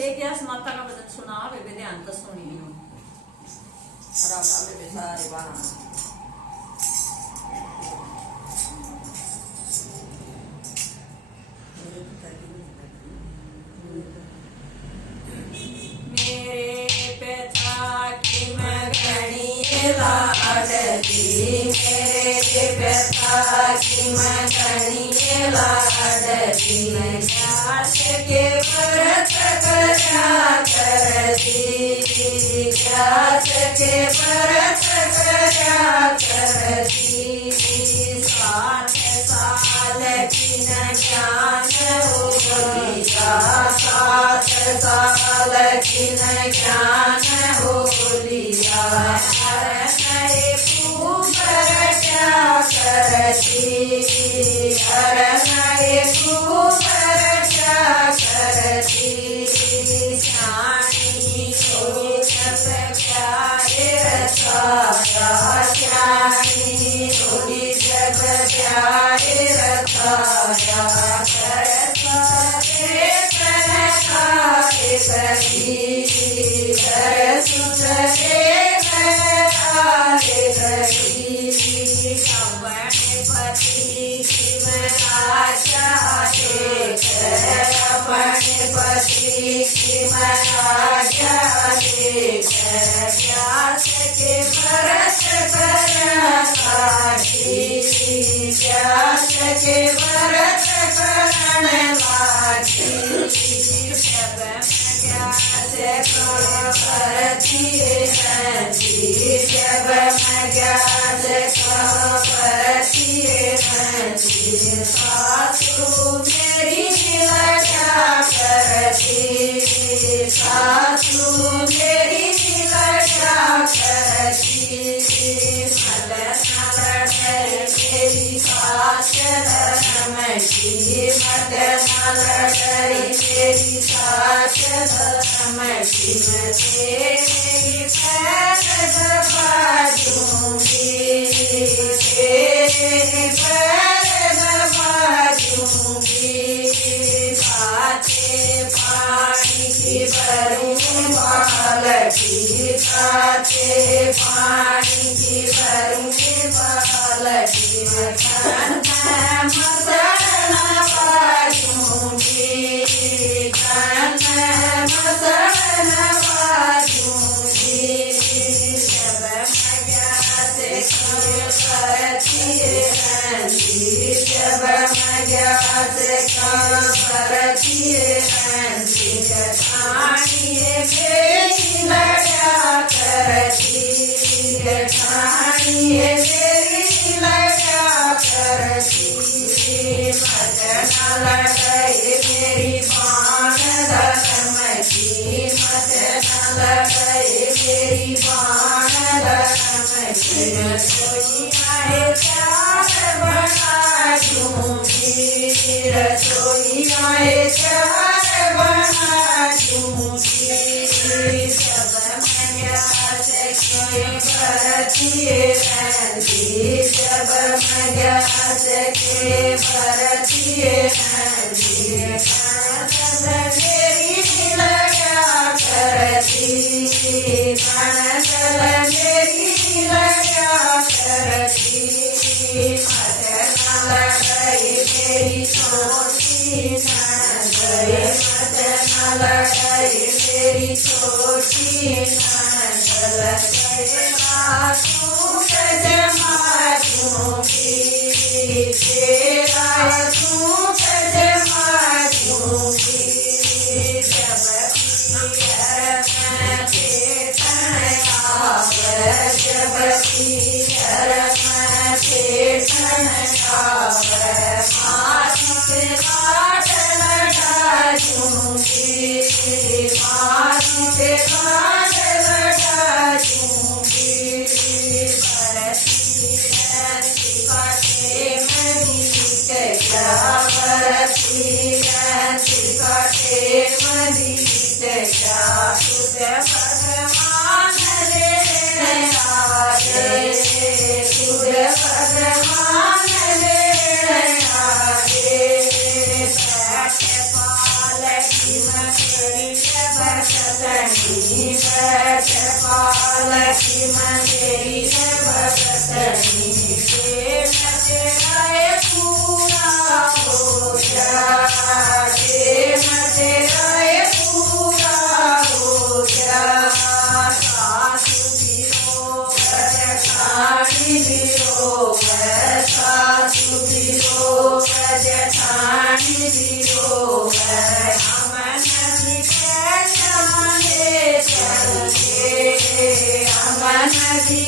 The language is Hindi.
ग्यास माता का भजन सुना बेबे ध्यान तो सुनी हो रागा बेबे सारे बाहर लाडली मेरे पिता की मैं घनी लाडली ज्ञास के व्रत करा करती ज्ञास के व्रत करा करती 7 साल की न ज्ञान हो लिया 7 साल की न ज्ञान हो लिया पालकी मंदेरी भगतनी मते रहे पूरा हो जाए मते रहे पूरा हो जाए सासु वियोग जेठानी वियोग सासु वियोग जेठानी वियोग अमन जी चलिए अमन जी